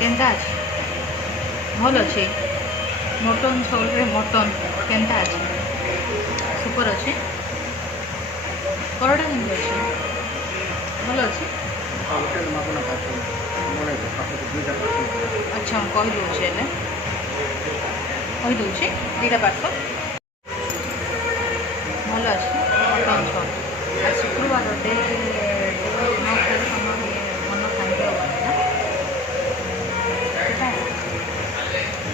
केन्ता अच्छे भल अच्छे मटन झोल रे मटन केन्ता अच्छे सुपर अच्छे परोटा केमती अच्छे भल अच्छे अच्छा हम कहीदे कहीदे दुईटा पार्सल भल अच्छे मटन झोल आज शुक्रवार डे मन खाई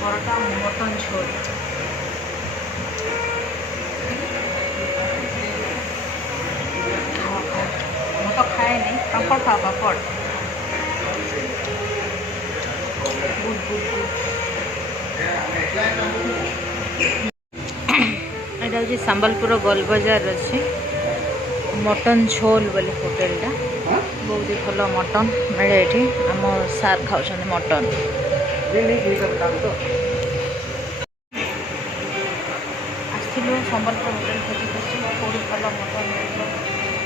परोटा मटन झोल मैं तो खाए नहीं पापड़ खाओ पापड़ गुड गुड गुड यहाँ हूँ संबलपुर गोल बाजार अच्छी मटन झोल बोले होटेलटा बहुत ही भल मटन मिले ये आम सार खाऊ मटन आसलु संबलपुर होटेल खोजी खोजी कौट भल मटन मिले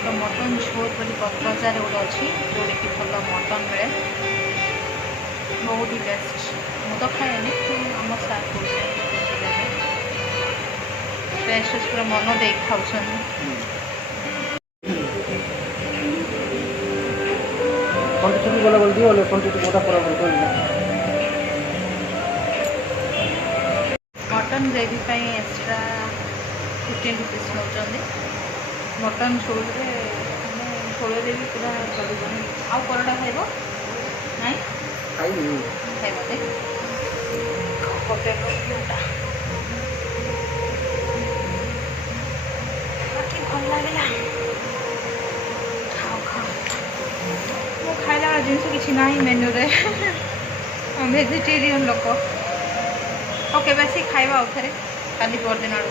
तो मटन झोल बोली बजार गोटे अच्छी जोड़े कि भल मटन मिले बहुत ही बेस्ट मु तो खाएनि आम सार टेस्ट पूरा मन दे खाऊ मटन ग्रेवी एक्सट्रा 15 रुपीज नौ मटन झोल झोल भी पूरा चलनी आउ परोटा खाइब ना खाइब होटेल भल लगे खाओ खाओ मो खाइला जिन किसी ना मेन्यू रे वेजिटेरियन लोक ओके बेसी खाइबा आउ थे काली परदिन आड़ू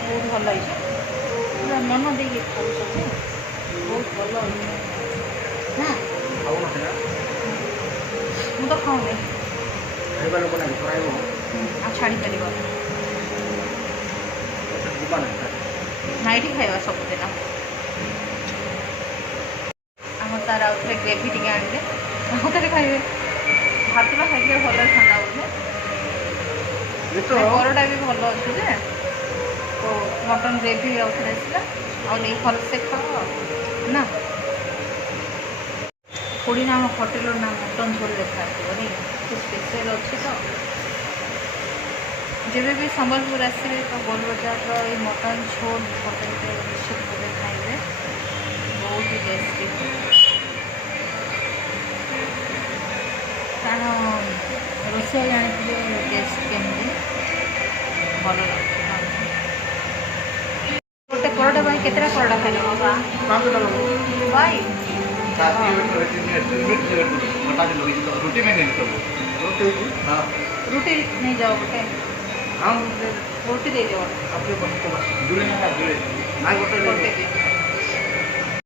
बहुत भल पूरा मन दे खाऊ बहुत भल ना मु तो खाऊनी छाड़ी पार नाइट खाइबा सबुदिन आम तार आउ थे ग्रेवी टे आने आउ थे खाइबे भात खाइले भल ठंडा बोले परोटा भी भल अच्छे जे तो मटन ग्रेवी आउ थे आसला आई भल से खाओ ना थोड़ी ना होटेल ना मटन झोल देखा नहीं स्पेशल अच्छे तो जब भी संबलपुर आसवे तो गोल बाजार ये मटन झोल होटेल निश्चित भाव खाइबे बहुत ही टेस्टी कारण रोषे जानी टेस्ट केमती भल लगे गोटे परोटा भाई केतटा परोटा खाइल भाई रुटी नहीं जाओ गोटे रोटी दे दो